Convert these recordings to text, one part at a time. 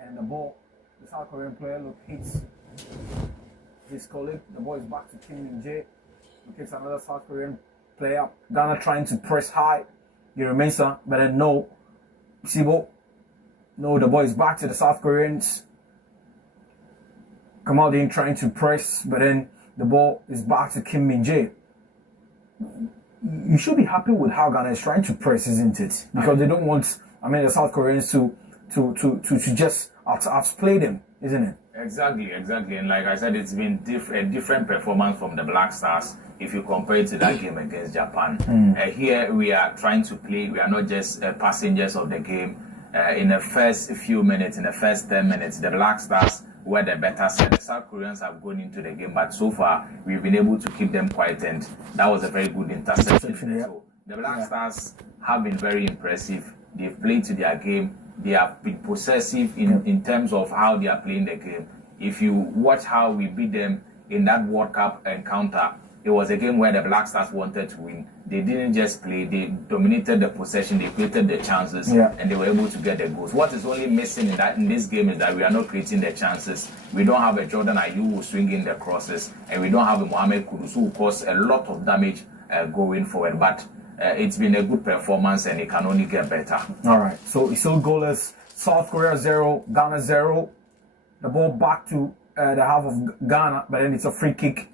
and the ball, the South Korean player hits his colleague. The ball is back to Kim Min-jae. Hits another South Korean player. Ghana trying to press high. Mensah, but then no. Sibo. No, the ball is back to the South Koreans. Kamaldeen trying to press, but then the ball is back to Kim Min-jae. You should be happy with how Ghana is trying to press, isn't it? Because they don't want, the South Koreans to just outplay them, isn't it? Exactly. And like I said, it's been a different performance from the Black Stars if you compare it to that game against Japan. Here we are trying to play. We are not just passengers of the game. In the first few minutes, in the first 10 minutes, the Black Stars were the better side. The South Koreans have gone into the game, but so far we've been able to keep them quiet, and that was a very good interception. So the Black Stars have been very impressive. They've played to their game. They have been possessive in terms of how they are playing the game. If you watch how we beat them in that World Cup encounter, it was a game where the Black Stars wanted to win. They didn't just play, they dominated the possession, they created the chances, and they were able to get the goals. What is only missing in this game is that we are not creating the chances. We don't have a Jordan Ayew who swinging the crosses, and we don't have a Mohamed Kudus who cause a lot of damage going forward. But it's been a good performance, and it can only get better. All right, so it's still goalless. South Korea 0, Ghana 0. The ball back to the half of Ghana, but then it's a free kick.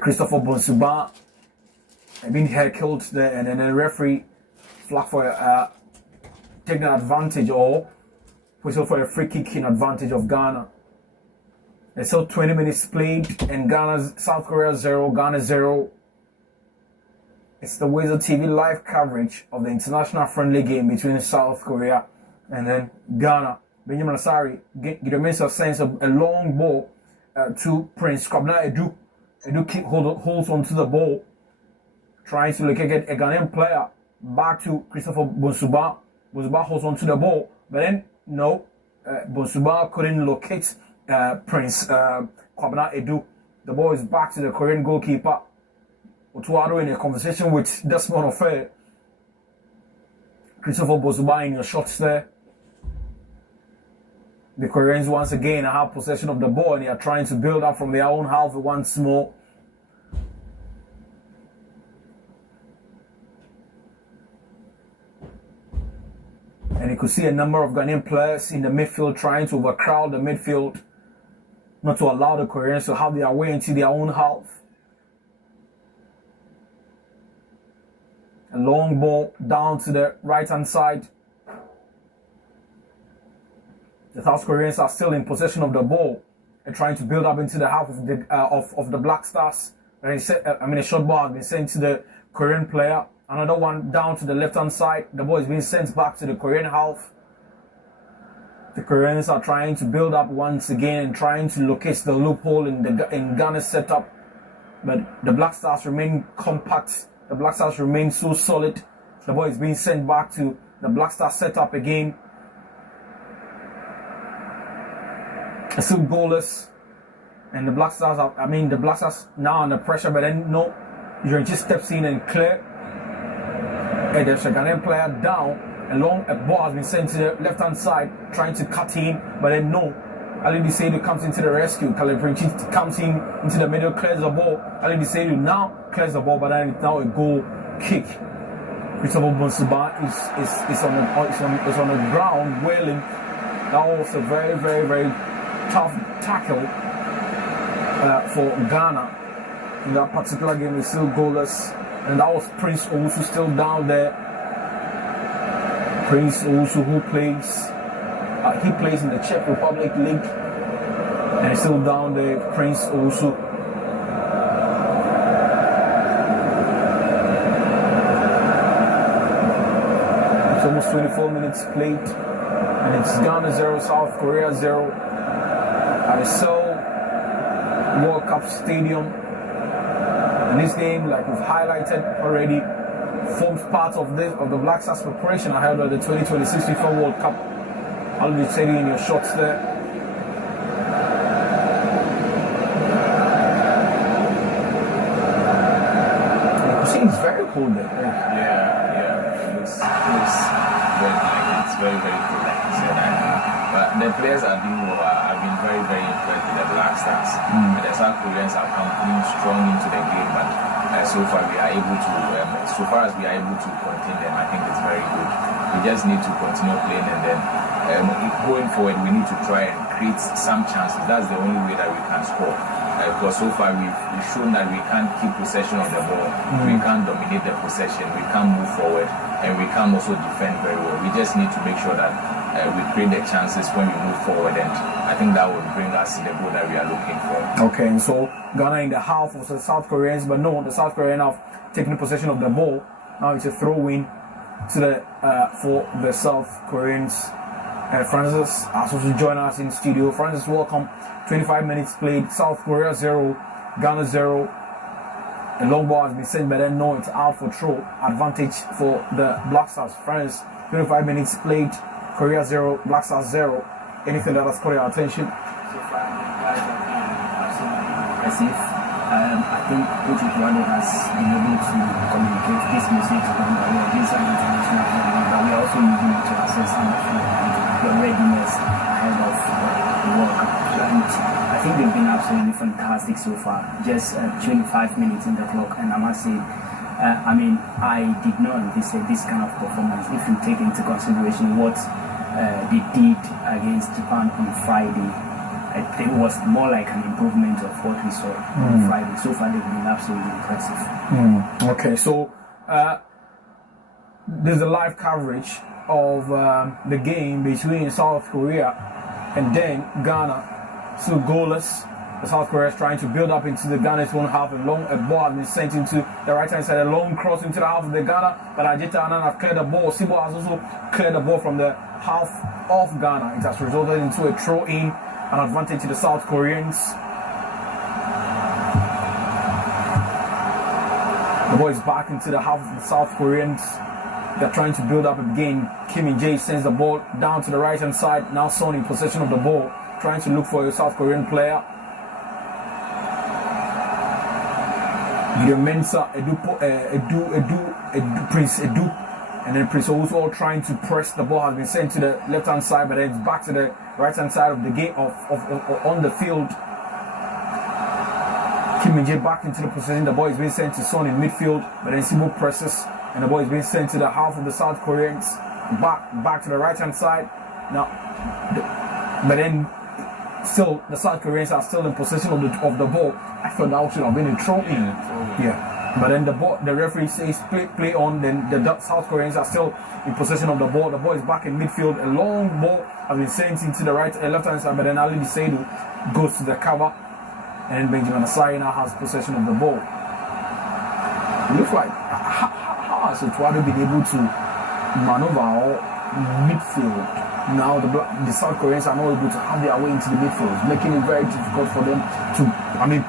Christopher Bonsuba being heckled there, and then the referee flag for taking advantage or whistle for a free kick in advantage of Ghana. There's still 20 minutes played, and South Korea 0, Ghana 0. It's the Weasel TV live coverage of the international friendly game between South Korea and then Ghana. Benjamin Asari, Gideon Mensah sends a long ball to Prince Kwabena Edu. Edu holds onto the ball, trying to get a Ghanaian player back to Christopher Bonsuba. Bonsuba holds onto the ball, but then no, Bonsuba couldn't locate Prince Kwabena Edu. The ball is back to the Korean goalkeeper. Otuado in a conversation with Desmond Ofe. Christopher Bonsuba in your shots there. The Koreans once again have possession of the ball, and they are trying to build up from their own half once more. And you could see a number of Ghanaian players in the midfield trying to overcrowd the midfield, not to allow the Koreans to have their way into their own half. A long ball down to the right-hand side. The South Koreans are still in possession of the ball and trying to build up into the half of the Black Stars. A short ball has been sent to the Korean player. Another one down to the left-hand side. The ball is being sent back to the Korean half. The Koreans are trying to build up once again and trying to locate the loophole in Ghana's setup. But the Black Stars remain compact. The Black Stars remain so solid. The ball is being sent back to the Black Stars setup again. It's still goalless, and the Black Stars the Black Stars now under pressure, but then no, Jordan just steps in and clear. And there's a Ghanaian player down, a ball has been sent to the left-hand side, trying to cut in, but then no. Ali Biseidu comes into the rescue. Khalid Princhit comes in into the middle, clears the ball. Ali Biseidu now clears the ball, but then it's now a goal kick. Christopher Bonsuba is on the ground wailing. That was a very, very, very tough tackle for Ghana in that particular game. Is still goalless, and that was Prince Owusu still down there. Prince Owusu, who plays in the Czech Republic League, and he's still down there. Prince Owusu. It's almost 24 minutes played, and it's Ghana 0, South Korea 0. At the Seoul World Cup Stadium. And this game, like we've highlighted already, forms part of the Black Stars preparation ahead of the 2026 FIFA World Cup. I'll be taking in your shots there. You see, it's very cold there. Yeah. It looks very, very cool. But the players are doing well. I've been very, very impressed with the Black Stars. And the South Koreans are coming strong into the game, but so far we are able to, so far as we are able to contain them, I think it's very good. We just need to continue playing, and then going forward, we need to try and create some chances. That's the only way that we can score. Because so far we've shown that we can't keep possession of the ball, we can't dominate the possession, we can't move forward, and we can't also defend very well. We just need to make sure that we create the chances when we move forward, and I think that would bring us the goal that we are looking for. Okay, and so Ghana in the half was the South Koreans, but no, the South Koreans have taken possession of the ball. Now it's a throw-in to the for the South Koreans. Francis has also joined us in studio. Francis, welcome. 25 minutes played. South Korea 0, Ghana 0. A long ball has been sent, but then no, it's out for throw. Advantage for the Black Stars. Francis, 25 minutes played. Korea 0, Black Stars 0. Anything that has caught your attention? So far, guys have been absolutely impressive. I think Coach Eduardo has been able to communicate this message to them that we are doing some international football, but we are also using it to assess the readiness ahead of the World Cup. And I think they've been absolutely fantastic so far. Just 25 minutes in the clock, and I must say, I did not envisage this kind of performance if you take into consideration what they did against Japan on Friday. It was more like an improvement of what we saw on Friday. So far, they've been absolutely impressive. Okay, so there's a live coverage of the game between South Korea and then Ghana. Still goalless. The South Korea is trying to build up into the Ghana's own half. A ball has been sent into the right hand side, a long cross into the half of the Ghana. But Ajita Annan have cleared the ball. Sibo has also cleared the ball from the half of Ghana. It has resulted into a throw-in, an advantage to the South Koreans. The ball is back into the half of the South Koreans. They're trying to build up again. Kim Min-jae sends the ball down to the right hand side. Now Son in possession of the ball, trying to look for a South Korean player. Gideon Mensah, Prince Edu, and then Prince also trying to press. The ball has been sent to the left hand side, but then it's back to the right hand side of the game on the field. Kim Min-jae back into the possession. The ball is being sent to Son in midfield, but then Sibo presses, and the ball is being sent to the half of the South Koreans. Back to the right hand side. Now, but then still the South Koreans are still in possession of the ball. I thought that should have been a throw-in. Yeah. But then the referee says play on. Then the South Koreans are still in possession of the ball. The ball is back in midfield. A long ball has been sent into the left hand side, but then Ali Seidu goes to the cover, and Benjamin Asare now has possession of the ball. It looks like how has Eduardo been able to maneuver all midfield? Now the South Koreans are not able to have their way into the midfield, making it very difficult for them to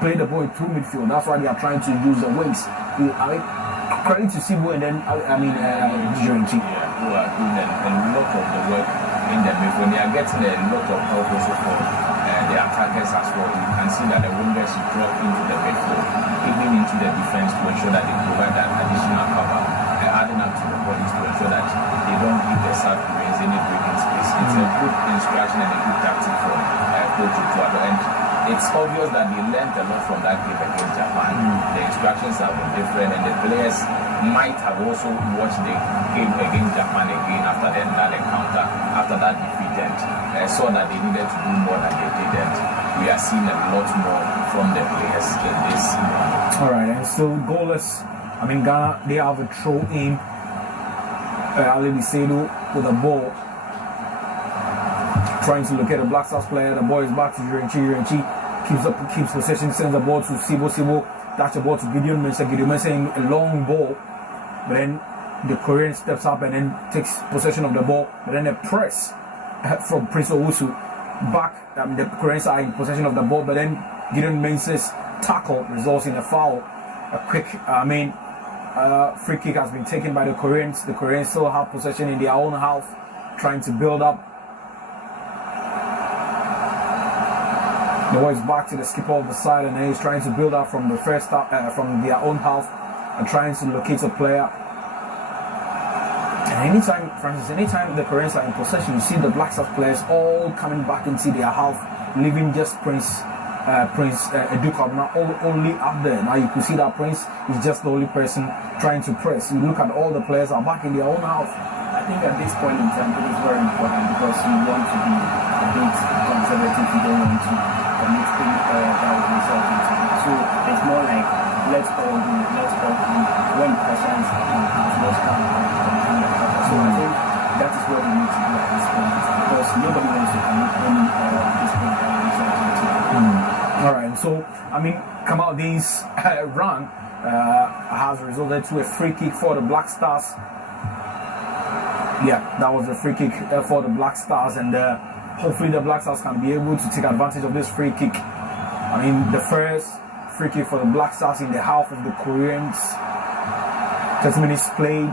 play the ball through midfield. That's why they are trying to use the wings. Credit to Sibo and then Jirenchi. Yeah, who are doing a lot of the work in the midfield. They are getting a lot of help also for the attackers as well. You can see that the wingers drop into the midfield, even into the defense to ensure that they provide that additional cover, adding up to the bodies to ensure that they don't give the South Koreans any breathing space. It's a good instruction and a good tactic for Coach Eduardo, and it's obvious that they learned a lot from that game against Japan. The instructions have been different, and the players might have also watched the game against Japan again after that encounter, after that defeat, and saw that they needed to do more than they did, and we are seeing a lot more from the players in this moment. All right, and still goalless. Ghana, they have a throw-in. Ali Seidu with the ball, trying to locate the Black Stars player. The ball is back to Jirenchi. Keeps possession, sends the ball to Sibo. That's the ball to Gideon Mensah. Gideon Mensah a long ball, but then the Korean steps up and then takes possession of the ball. But then a press from Prince Owusu back. The Koreans are in possession of the ball, but then Gideon Mensah's tackle results in a foul. A quick, free kick has been taken by the Koreans. The Koreans still have possession in their own half, trying to build up. The ball is back to the skipper of the side, and he's trying to build up from the first from their own half and trying to locate a player. And And anytime, Francis, anytime the Koreans are in possession, you see the Black Stars players all coming back into their half, leaving just Prince Edukab now only up there. Now you can see that Prince is just the only person trying to press. You look at all the players are back in their own half. I think at this point in time it is very important because you want to be a bit conservative. You don't want to commit any error that will result into it. So it's more like let's all do it, let's all come. When pressure is happening, let's come and continue. So I think that is what we need to do at this point because nobody wants to commit any error at this point that will result into it. All right, so I mean, Kamaldeen's run has resulted to a free kick for the Black Stars. Yeah, that was a free kick for the Black Stars, and hopefully the Black Stars can be able to take advantage of this free kick. I mean, the first free kick for the Black Stars in the half of the Koreans. 30 minutes played.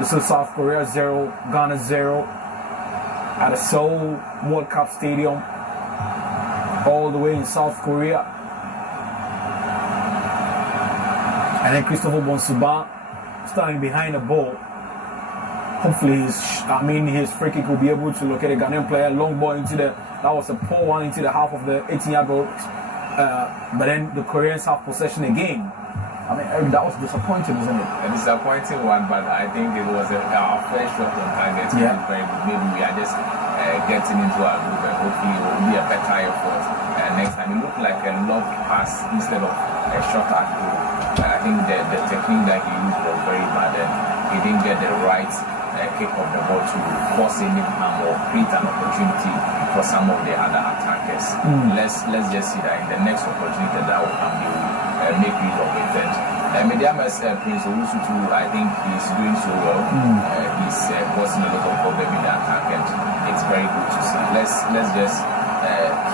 This is South Korea 0, Ghana 0 at the Seoul World Cup Stadium, all the way in South Korea. And then Christopher Bonsuba standing behind the ball. Hopefully his free kick will be able to locate a Ghanaian player. Long ball that was a poor one into the half of the 18-yard box. But then the Koreans have possession again. I mean, that was disappointing, isn't it? A disappointing one, but I think it was our first shot on target. Yeah. Very good. Maybe we are just getting into our group, and hopefully it will be a better effort next time. It looked like a lob pass instead of a shot at goal. I think the technique that he used was very bad, and he didn't get the right kick of the ball to force any harm or create an opportunity for some of the other attackers. Let's just see that in the next opportunity that will come, they will make use of it. And Mediamas Prince Owusu too, I think he's doing so well. He's causing a lot of problem in the attack, and it's very good to see. Let's just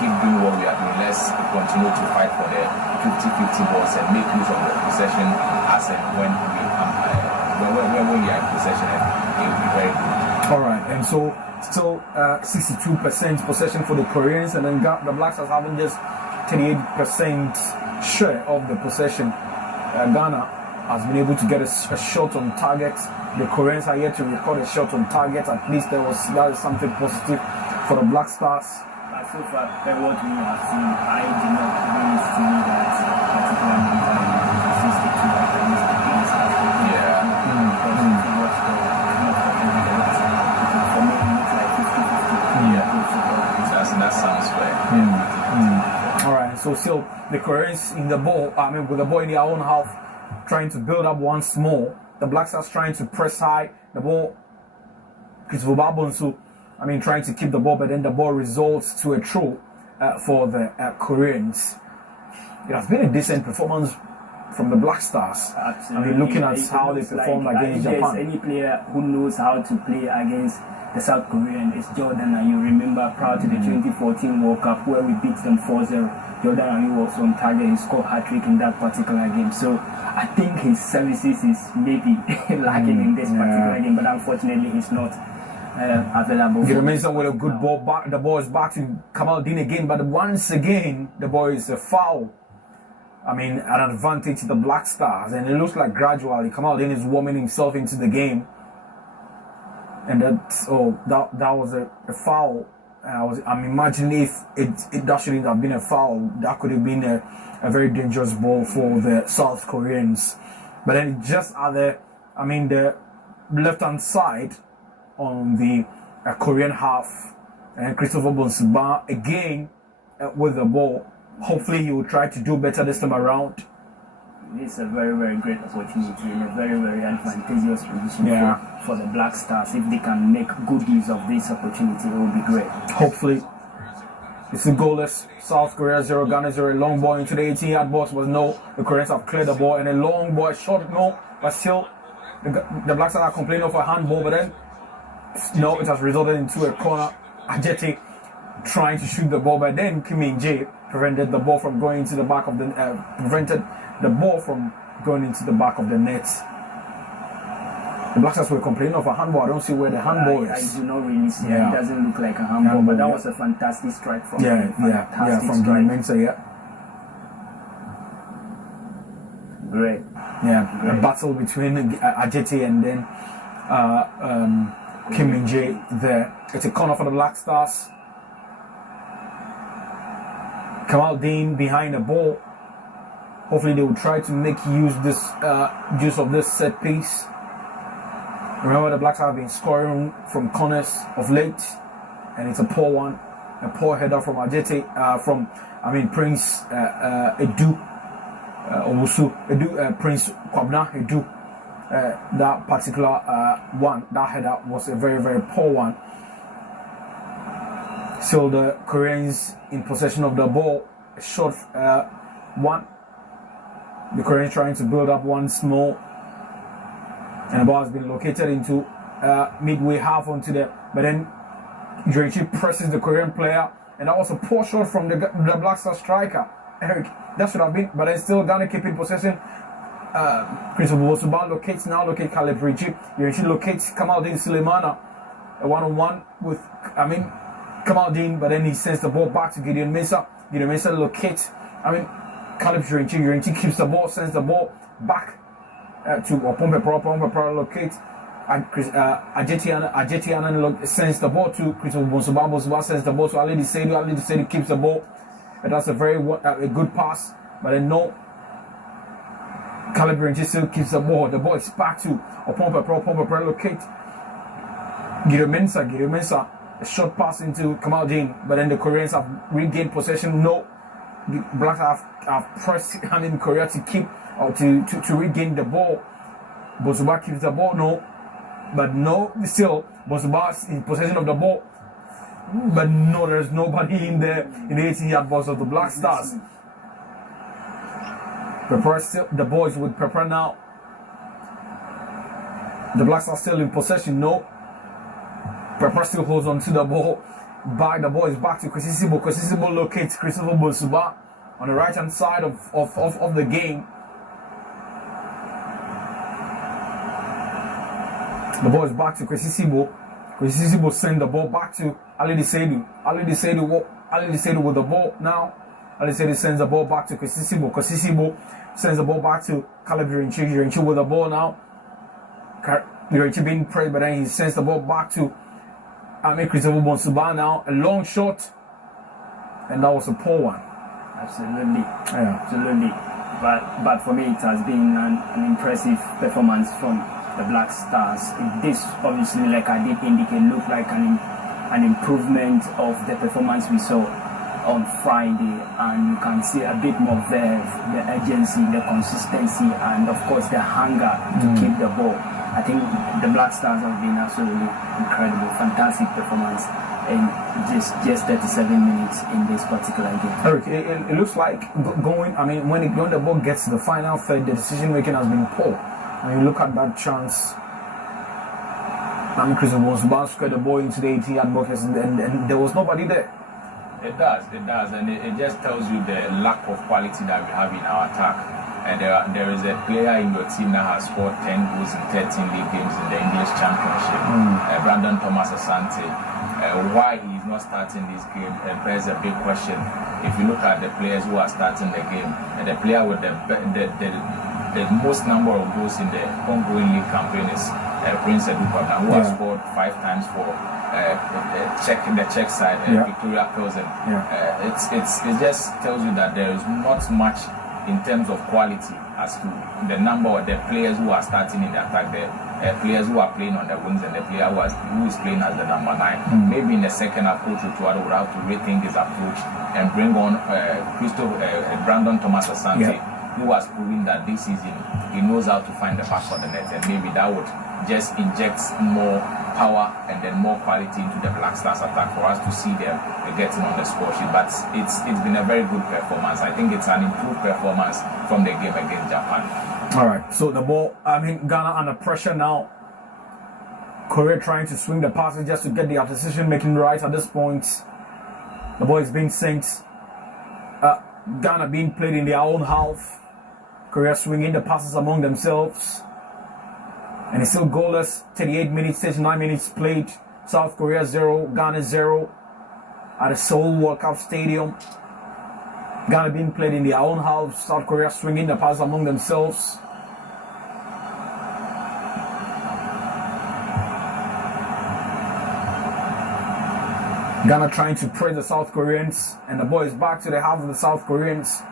keep doing what we are doing. Let's continue to fight for the 50-50 balls and make use of the possession as and when we come. When we are in possession, it will be very good. All right, and so still 62% possession for the Koreans, and then the Black Stars having just 38% share of the possession. Ghana has been able to get a shot on target. The Koreans are yet to record a shot on target. At least that is something positive for the Black Stars. But so far, what we have seen, I did not really see that particular mentality existed to at least the Black Stars. For me, it looks like 50-50. That sounds fair. All right, so still the Koreans in the ball, with the ball in their own half, trying to build up once more. The Black Stars trying to press high. The ball, Christopher Babonsu, trying to keep the ball, but then the ball results to a throw for the Koreans. It has been a decent performance from the Black Stars. Absolutely. Looking at how they performed against Japan. If there's any player who knows how to play against the South Korean, it's Jordan. And you remember prior to the 2014 World Cup where we beat them 4-0, Jordan Ayew was on target. He scored hat-trick in that particular game. So I think his services is maybe lacking in this particular game, but unfortunately he's not available. He remains with a good ball back. The ball is back to Kamaldeen again, but once again the ball is a foul. An advantage to the Black Stars, and it looks like gradually Kamaldeen is warming himself into the game. And that was a foul. I'm imagining if that shouldn't have been a foul, that could have been a very dangerous ball for the South Koreans. But then just at the left-hand side on the Korean half, and Christopher Bonsuba again with the ball. Hopefully he will try to do better this time around. It's a very, very great opportunity in a very, very advantageous position for the Black Stars. If they can make good use of this opportunity, it will be great. Hopefully. It's a goalless. South Korea 0, Ghana 0. A long ball into the 18-yard box was no. The Koreans have cleared the ball, and a long ball, short no. But still, the Black Stars are complaining of a handball, but then no, it has resulted into a corner. Ajeti trying to shoot the ball, but then Kim Min-jae prevented the ball from going into the back of the back of the net. The Black Stars were complaining of a handball. I don't see where the handball is. I do not really see it. It doesn't look like a handball, but that was a fantastic strike from him. From Gary Mensah, Great. A battle between Ajeti and then Kim Min-jae there. It's a corner for the Black Stars. Kamal Dean behind the ball. Hopefully they will try to make use of this set piece. Remember, the Blacks have been scoring from corners of late, and it's a poor one, a poor header from Prince Edu Owusu, Prince Kwabena Edu. That particular one, that header was a very, very poor one. So the Koreans in possession of the ball, a short one. The Koreans trying to build up once more, and the ball has been located into midway half onto the. But then Jurichi presses the Korean player, and that was a poor shot from the Black Star striker, Eric. That should have been, but then still Ghana keeping possession. Christopher Bosuba locate Caleb Jurichi. Jurichi locates Kamaldeen Sulemana, a one-on-one with Kamaldeen, but then he sends the ball back to Gideon Mensah. Gideon Mensah locates. Caleb Jurichi keeps the ball, sends the ball back to Pompe Pro locates. Ajetianan sends the ball to Christopher Bosuba. Bosuba sends the ball to Ali Dissedu. Ali Dissedu keeps the ball. And that's a very a good pass, but then no. Caleb Jurichi still keeps the ball. The ball is back to Pompe Pro locate. Gideon Mensah, a short pass into Kamaldeen, but then the Koreans have regained possession. No. The Blacks have pressed Korea to keep or to regain the ball. Bosuba keeps the ball, still Bosuba in possession of the ball, but no, there's nobody in the 18-yard box of the Black Stars. The boys with Pepper now. The Black Stars still in possession. No, Pepper still holds on to the ball. The ball is back to Kwesisibo. Kwesisibo locates Christopher Bosuba on the right hand side of the game. The ball is back to Kwesisibo. Kwesisibo sends the ball back to Ali Dissedu. Ali Dissedu with the ball now. Ali Dissedu sends the ball back to Kwesisibo. Kwesisibo sends the ball back to Caleb Jurichi. Jurichi with the ball now. Jurichi being pressed, but then he sends the ball back to Christopher Bosuba now. A long shot, and that was a poor one. Absolutely. Yeah. Absolutely. But for me, it has been an impressive performance from the Black Stars. This obviously, like I did indicate, looked like an improvement of the performance we saw on Friday, and you can see a bit more verve, the urgency, the consistency, and of course the hunger to keep the ball. I think the Black Stars have been absolutely incredible, fantastic performance in just 37 minutes in this particular game. Eric, it looks like going. When the ball gets to the final third, the decision making has been poor. When you look at that chance, Christopher Bosuba squared the ball into the 18-yard box, and there was nobody there. It does, and it just tells you the lack of quality that we have in our attack. And there is a player in your team that has scored 10 goals in 13 league games in the English Championship, Brandon Thomas Asante. Why he is not starting this game bears a big question. If you look at the players who are starting the game, the player with the most number of goals in the ongoing league campaign is Prince Edu Kwabena, who has scored 5 times for the Czech side, Victoria Pilsen. It just tells you that there is not much in terms of quality as to the number of the players who are starting in the attack, the players who are playing on the wings, and the player who is playing as the number 9. Maybe in the second half, Coach Utuado would have to rethink his approach and bring on Brandon Thomas Asante, who has proven that this season he knows how to find the back of the net, and maybe that would just inject more power and then more quality into the Black Stars attack for us to see them getting on the score sheet. But it's been a very good performance. I think it's an improved performance from the game against Japan. All right, so the ball, Ghana under pressure now. Korea trying to swing the passes just to get the decision making right at this point. The ball is being sent. Ghana being played in their own half. Korea swinging the passes among themselves. And it's still goalless. 38 minutes, 39 minutes played. South Korea 0, Ghana 0 at the Seoul World Cup Stadium. Ghana being played in their own half. South Korea swinging the pass among themselves. Ghana trying to press the South Koreans, and the ball is back to the half of the South Koreans.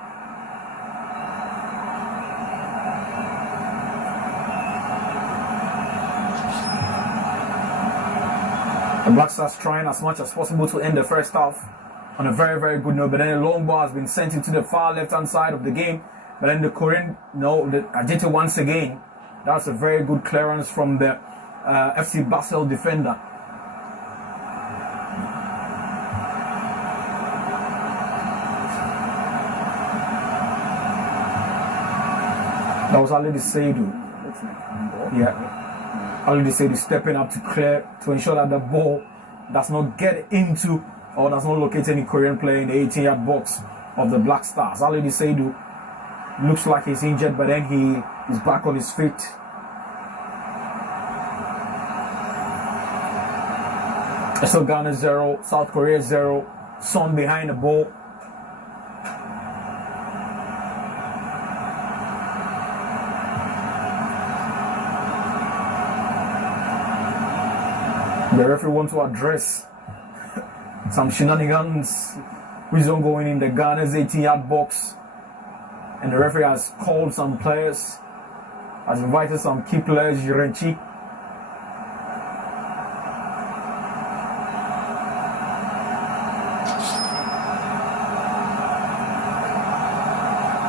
The Black Stars trying as much as possible to end the first half on a very, very good note, but then a long ball has been sent into the far left-hand side of the game. But then the Korean, the Ajito once again, that's a very good clearance from the FC Basel defender. That was Ali Seidu. Yeah. Ali Seidu stepping up to clear to ensure that the ball does not get into or does not locate any Korean player in the 18-yard box of the Black Stars. Ali Seidu looks like he's injured, but then he is back on his feet. So Ghana 0, South Korea 0. Son behind the ball. The referee wants to address some shenanigans which is ongoing in the Ghana's 18-yard box. And the referee has called some players, has invited some key players, Jirenchi.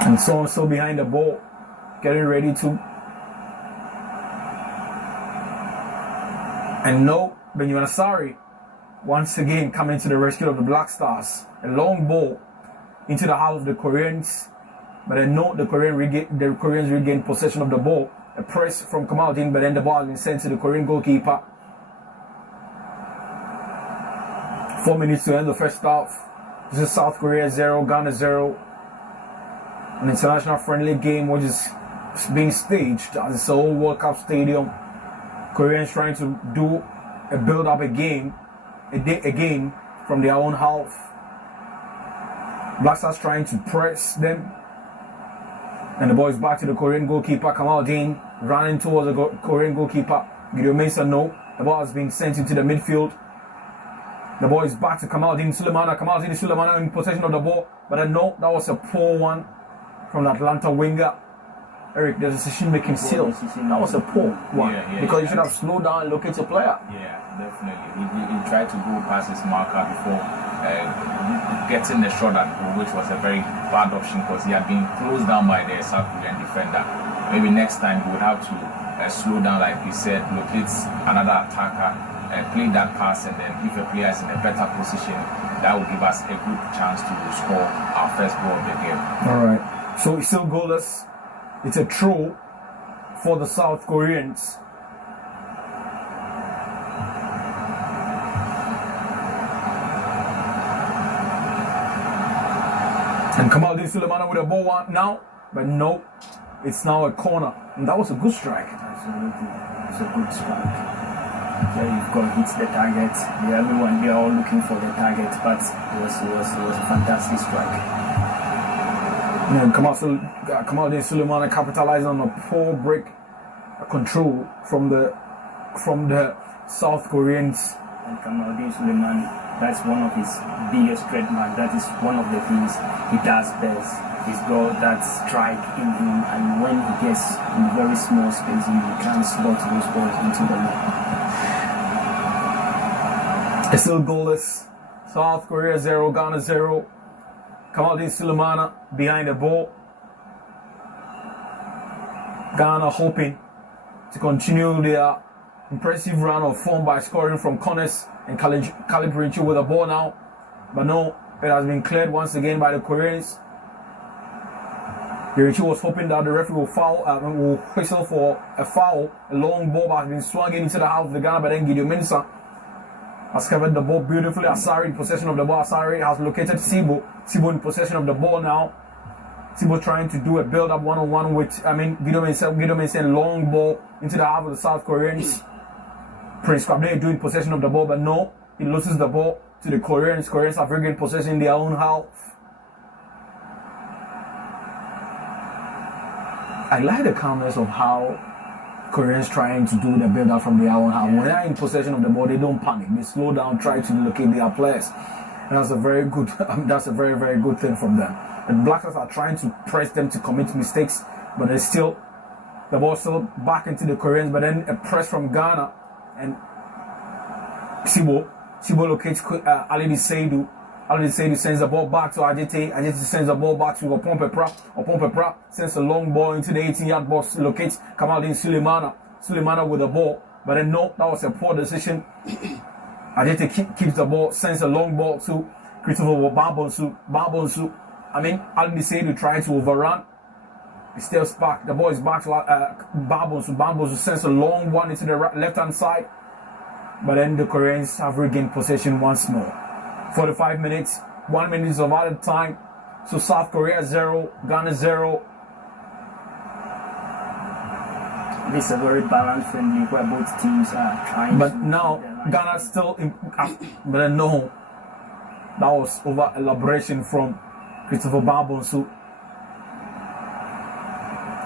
And so on, so behind the ball, getting ready to. And no, Benjamin Asari once again coming to the rescue of the Black Stars. A long ball into the half of the Koreans. But then no, the Koreans regain possession of the ball. A press from Kamaldeen, but then the ball has been sent to the Korean goalkeeper. 4 minutes to end the first half. This is South Korea 0, Ghana 0. An international friendly game which is being staged at the Seoul World Cup Stadium. Koreans trying to do a build-up again from their own half. Black Stars trying to press them. And the ball is back to the Korean goalkeeper, Kamaldeen, running towards the Korean goalkeeper. Gideon Mensah, no. The ball has been sent into the midfield. The ball is back to Kamaldeen Sulemana. Kamaldeen Sulemana in possession of the ball. But then no, that was a poor one from the Atlanta winger. Eric, the decision making still. That was a poor one. Because he should have slowed down and located a player. Yeah, definitely. He tried to go past his marker before getting the shot at goal, which was a very bad option because he had been closed down by the South Korean defender. Maybe next time he would have to slow down, like we said, locate another attacker, play that pass, and then if a player is in a better position, that would give us a good chance to score our first goal of the game. All right. So it's still goalless. It's a throw for the South Koreans. And Kamaldeen Sulemana with a ball now, but no, it's now a corner. And that was a good strike. Absolutely. It's a good strike. Yeah, you've got to hit the target. Yeah, everyone, they're all looking for the target, but it was a fantastic strike. And Kamaldeen Sulemana capitalizing on a poor break control from the South Koreans. And Kamaldeen Sulemana, that's one of his biggest trademarks. That is one of the things he does best. He's got that strike in him, and when he gets in very small space, he can slot those balls into the net. It's still goalless. South Korea 0, Ghana 0. Kamaldeen Sulemana behind the ball. Ghana hoping to continue their impressive run of form by scoring from corners, and Caleb Rinchu with the ball now. But no, it has been cleared once again by the Koreans. Rinchu was hoping that the referee will whistle for a foul. A long ball has been swung into the half of the Ghana, but then Gideon Mensah has covered the ball beautifully. Asari in possession of the ball. Asari has located Sibo. Sibo in possession of the ball now. Sibo trying to do a build-up one-on-one with, Gideon Mensah, long ball into the half of the South Koreans. Prince Kwabena doing possession of the ball, but no, he loses the ball to the Koreans. Koreans have regained possession in their own half. I like the calmness of how Koreans trying to do the build up from their own half. When they are in possession of the ball, they don't panic. They slow down, try to locate their players. And that's a very good, that's a very, very good thing from them. The Black Stars are trying to press them to commit mistakes, but they still, the ball still back into the Koreans, but then a press from Ghana, and Sibo locates Alidi Seidu. Alidi Seidu sends the ball back to Ajete. Ajete sends the ball back to Opompepra. Opompepra sends a long ball into the 18-yard box, locates Kamaldeen Sulemana. Sulemana with the ball, but then no, that was a poor decision. Ajete keeps the ball, sends a long ball to Christopher Bambonsu. Alidi Seidu trying to overrun. It still back. The ball is back to Bambonsu. Bambonsu sends a long one into the left-hand side. But then the Koreans have regained possession once more. 45 minutes, 1 minute of added time. So South Korea 0, Ghana 0. This is a very balanced friendly where both teams are trying. But now Ghana still, but then no, that was over elaboration from Christopher Bambonsu.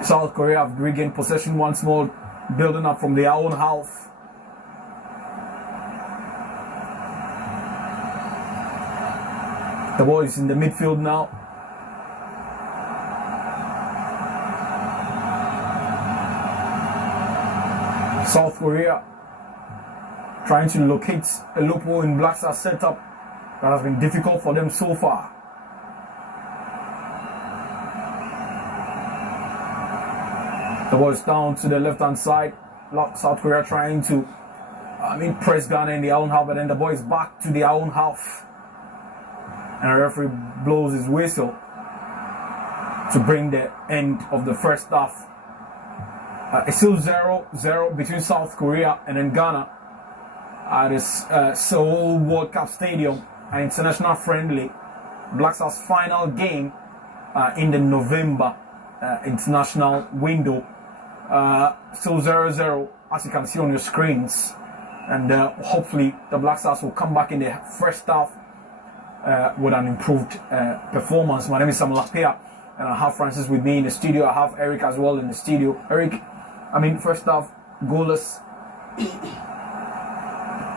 South Korea have regained possession once more, building up from their own half. The ball is in the midfield now. South Korea trying to locate a loophole in Black Stars setup that has been difficult for them so far. The ball is down to the left-hand side. South Korea trying to, press Ghana in their own half, but then the ball is back to their own half. And the referee blows his whistle to bring the end of the first half. It's still 0-0 between South Korea and then Ghana at this Seoul World Cup Stadium, an international friendly. Black Stars' final game in the November international window. Still 0-0, as you can see on your screens. And hopefully the Black Stars will come back in the first half with an improved performance. My name is Samuel Apia, and I have Francis with me in the studio. I have Eric as well in the studio. Eric, first half, goalless.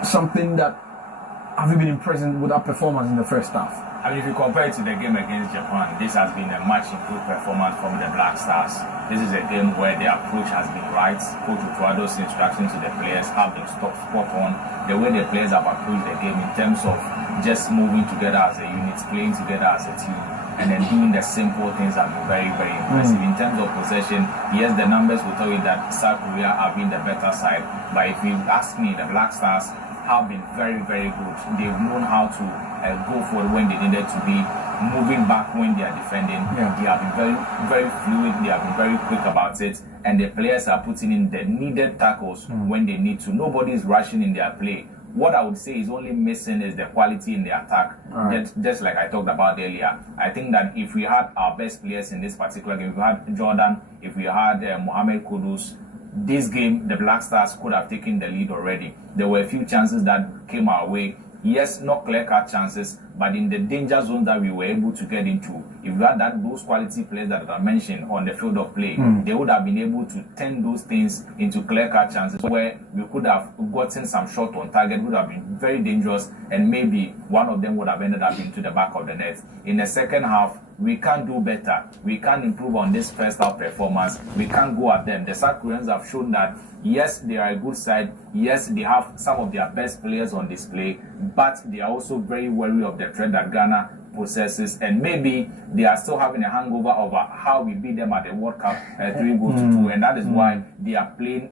Something that, have you been impressed with that performance in the first half? If you compare it to the game against Japan, this has been a much improved performance from the Black Stars. This is a game where the approach has been right. Coach Utuado's instructions to the players have been spot on. The way the players have approached the game in terms of just moving together as a unit, playing together as a team, and then doing the simple things have been very, very impressive. In terms of possession, yes, the numbers will tell you that South Korea have been the better side. But if you ask me, the Black Stars have been very, very good. They've known how to go forward when they needed to be, moving back when they are defending. They have been very, very fluid. They have been very quick about it. And the players are putting in the needed tackles when they need to. Nobody is rushing in their play. What I would say is only missing is the quality in the attack. Just like I talked about earlier. I think that if we had our best players in this particular game, if we had Jordan, if we had Mohamed Kudus, this game, the Black Stars could have taken the lead already. There were a few chances that came our way. Yes, not clear-cut chances, but in the danger zone that we were able to get into, if we had those quality players that I mentioned on the field of play, they would have been able to turn those things into clear-cut chances where we could have gotten some shot on target, would have been very dangerous, and maybe one of them would have ended up into the back of the net. In the second half, we can't do better. We can't improve on this first half performance. We can't go at them. The South Koreans have shown that, yes, they are a good side. Yes, they have some of their best players on display, but they are also very wary of the threat that Ghana possesses, and maybe they are still having a hangover over how we beat them at the World Cup 3-2, and that is why they are playing